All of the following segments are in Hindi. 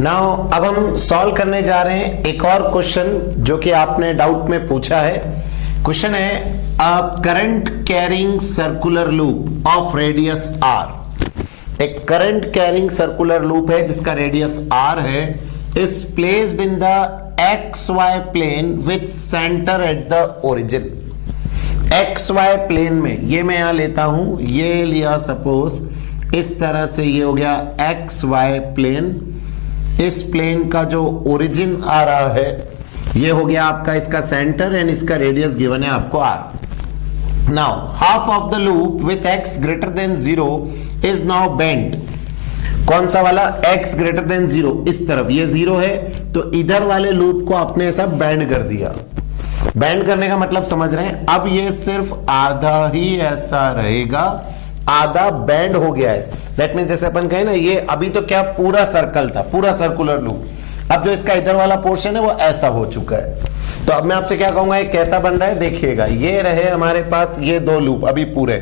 नाउ अब हम सॉल्व करने जा रहे हैं एक और क्वेश्चन जो कि आपने डाउट में पूछा है। क्वेश्चन है a current carrying circular loop of radius R. एक करंट कैरिंग सर्कुलर लूप है जिसका रेडियस आर है, is placed in the X Y plane with centre at the origin. X Y plane में ये मैं यहां लेता हूं, ये लिया सपोज इस तरह से, ये हो गया एक्स वाई प्लेन। इस प्लेन का जो ओरिजिन आ रहा है ये हो गया आपका इसका सेंटर एंड इसका रेडियस गिवन है आपको R. Now half of the loop with X greater than 0 is now bent. कौन सा वाला? x ग्रेटर देन 0, इस तरफ ये 0 है तो इधर वाले लूप को आपने ऐसा बैंड कर दिया। बैंड करने का मतलब समझ रहे हैं? अब ये सिर्फ आधा ही ऐसा रहेगा, आधा बैंड हो गया है। दैट मीन जैसे अपन कहे ना, ये अभी तो क्या पूरा सर्कल था, पूरा सर्कुलर लूप, अब जो इसका इधर वाला पोर्शन है वो ऐसा हो चुका है। तो अब मैं आपसे क्या कहूंगा, ये कैसा बन रहा है देखिएगा। ये रहे हमारे पास ये दो लूप अभी पूरे,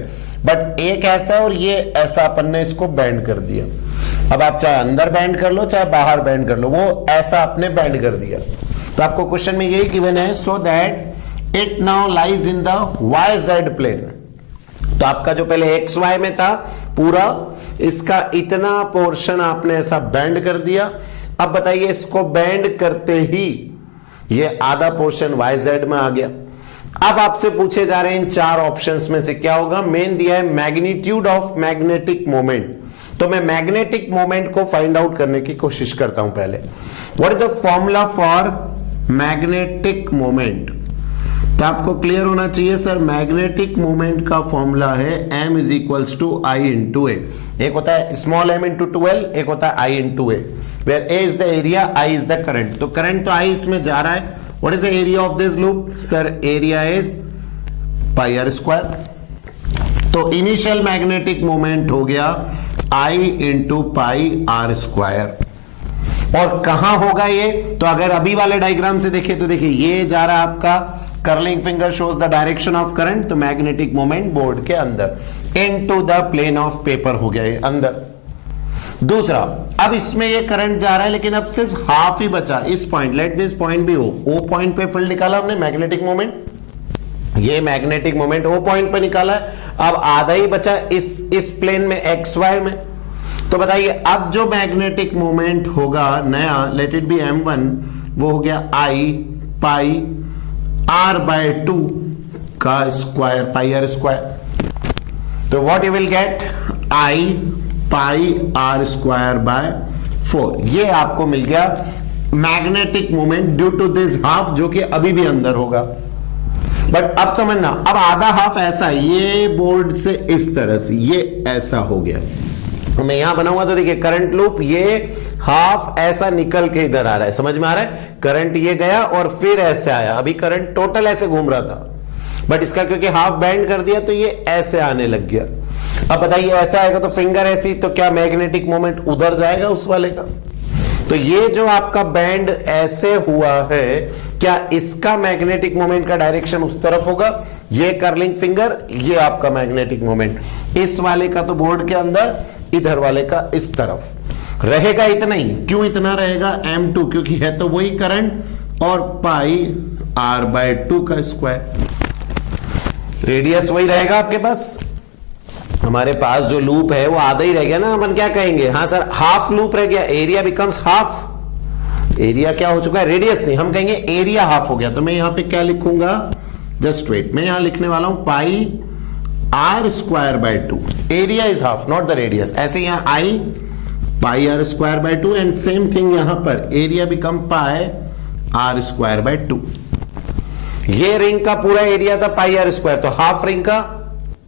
बट एक ऐसा और ये ऐसा अपन ने इसको बैंड कर दिया। अब आप चाहे अंदर बैंड कर लो चाहे बाहर बैंड कर लो, वो ऐसा आपने बैंड कर दिया। तो आपको क्वेश्चन में यही गिवन है, so that it now lies in the Y Z plane. तो आपका जो पहले एक्स वाई में था पूरा, इसका इतना पोर्शन आपने ऐसा बैंड कर दिया। अब बताइए इसको बैंड करते ही ये आधा पोर्शन वाई जेड में आ गया। अब आपसे पूछे जा रहे हैं इन चार ऑप्शंस में से क्या होगा। मेन दिया है मैग्नीट्यूड ऑफ मैग्नेटिक मोमेंट, तो मैं मैग्नेटिक मोमेंट को फाइंड आउट करने की कोशिश करता हूं पहले। What is the formula for magnetic moment? तो आपको क्लियर होना चाहिए सर, मैग्नेटिक मोमेंट का फॉर्मूला है m is equals to I into A. एक होता है स्मॉल m इंटू 12, एक होता है i into A, where a is the area, i is the current. तो करंट तो i इसमें जा रहा है। What is the area of this loop? Sir area is pi are square. तो इनिशियल मैग्नेटिक मोमेंट हो गया i into pi are square. और कहां होगा ये? तो अगर अभी वाले डायग्राम से देखें तो देखिए ये जा रहा है आपका, curling finger shows the direction of current, तो मैग्नेटिक मोमेंट बोर्ड के अंदर into the plane of paper हो गया ये अंदर। दूसरा, अब इसमें ये करंट जा रहा है लेकिन अब सिर्फ हाफ ही बचा इस पॉइंट, लेट दिस पॉइंट भी ओ पॉइंट पे फील्ड निकाला हमने मैग्नेटिक मोमेंट, ये मैग्नेटिक मोमेंट ओ पॉइंट पे निकाला है। अब आधा ही बचा इस प्लेन में एक्स वाई में। तो बताइए अब जो मैग्नेटिक मोमेंट होगा नया, लेट इट बी m1, वो हो गया i पाई r बाय 2 का स्क्वायर, पाई आर स्क्वायर। तो what you will get, i pi r square by 4। ये आपको मिल गया magnetic moment due to this half, जो कि अभी भी अंदर होगा। बट अब समझना, अब आधा हाफ ऐसा, ये बोर्ड से इस तरह से ये ऐसा हो गया। मैं यहां बनाऊंगा तो देखिए करंट लूप, ये हाफ ऐसा निकल के इधर आ रहा है, समझ में आ रहा है? करंट ये गया और फिर ऐसे आया। अभी करंट टोटल ऐसे घूम रहा था, बट इसका क्योंकि हाफ बैंड कर दिया तो ये ऐसे आने लग गया। अब बताइए ऐसा आएगा तो फिंगर ऐसी, तो क्या मैग्नेटिक मोमेंट उधर जाएगा उस वाले का? तो ये जो आपका बैंड ऐसे हुआ है, क्या इसका मैग्नेटिक मोमेंट का डायरेक्शन उस तरफ होगा? ये कर्लिंग फिंगर, ये आपका मैग्नेटिक मोमेंट इस वाले का तो बोर्ड के अंदर, इधर वाले का इस तरफ रहेगा। इतना ही, क्यों इतना रहेगा? m2, क्योंकि है तो वही करंट, और पाई r बाय 2 का स्क्वायर, रेडियस वही रहेगा आपके पास। हमारे पास जो लूप है वो आधा ही रह गया ना, अपन क्या कहेंगे, हाँ सर हाफ लूप रह गया, एरिया बिकम्स हाफ। एरिया क्या हो चुका है? रेडियस नहीं, हम कहेंगे एरिया हाफ हो गया। तो मैं यहां पे क्या लिखूंगा, जस्ट वेट, मैं यहां लिखने वाला हूं pi are square by 2। Area is half not the radius. ऐसे यहां I pi are square by 2 and same thing यहां पर area become pi are square by 2। ये रिंग का पूरा एरिया था पाई आर स्क्वायर, तो हाफ रिंग का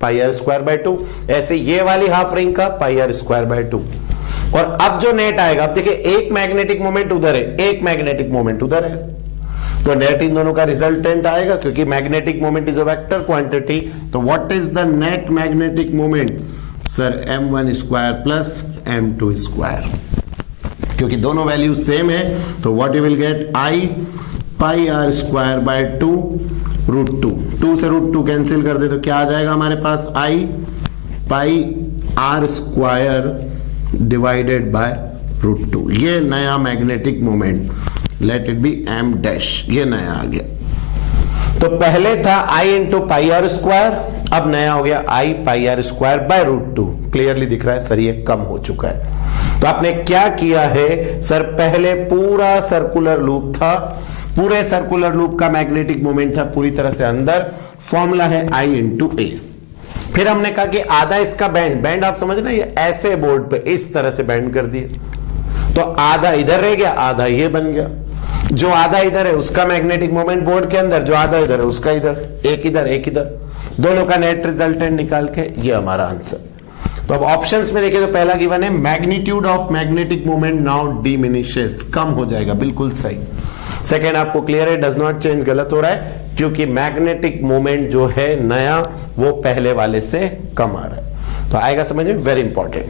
पाई आर स्क्वायर बाय 2। ऐसे ये वाली हाफ रिंग का पाई आर स्क्वायर बाय 2। और अब जो नेट आएगा, अब देखिए एक मैग्नेटिक मोमेंट उधर है, एक मैग्नेटिक मोमेंट उधर है, तो नेट इन दोनों का रिजल्टेंट आएगा, क्योंकि magnetic moment is a vector quantity. तो what is the net magnetic moment? Sir m1 square plus m2 square, क्योंकि दोनों वैल्यू सेम है। तो what you will get, i pi are square by 2 root 2 से रूट 2 कैंसिल कर दे तो क्या आ जाएगा हमारे पास, i pi are square divided by √2। ये नया magnetic moment, let it be m dash, ये नया आ गया। तो पहले था I into pi are square, अब नया हो गया I pi are square by √2। Clearly दिख रहा है सर ये कम हो चुका है। तो आपने क्या किया है सर, पहले पूरा सर्कुलर लूप था, पूरे सर्कुलर लूप का मैग्नेटिक मोमेंट था पूरी तरह से अंदर, फॉर्मूला है I इंटू ए। फिर हमने कहा कि आधा इसका बैंड आप समझ ना, ये ऐसे बोर्ड पे इस तरह से बैंड कर दिए, तो आधा इधर रह गया, आधा ये बन गया। जो आधा इधर है उसका मैग्नेटिक मोमेंट बोर्ड के अंदर, जो आधा इधर है उसका इधर, एक इधर एक इधर, दोनों का नेट रिजल्टेंट निकाल के ये हमारा आंसर। तो अब ऑप्शंस में देखिए तो पहला गिवन है magnitude of magnetic moment now diminishes, कम हो जाएगा, बिल्कुल सही। सेकेंड आपको क्लियर है, डज नॉट चेंज, गलत हो रहा है, क्योंकि मैग्नेटिक मोमेंट जो है नया वो पहले वाले से कम आ रहा है। तो आएगा समझ में, वेरी इंपॉर्टेंट।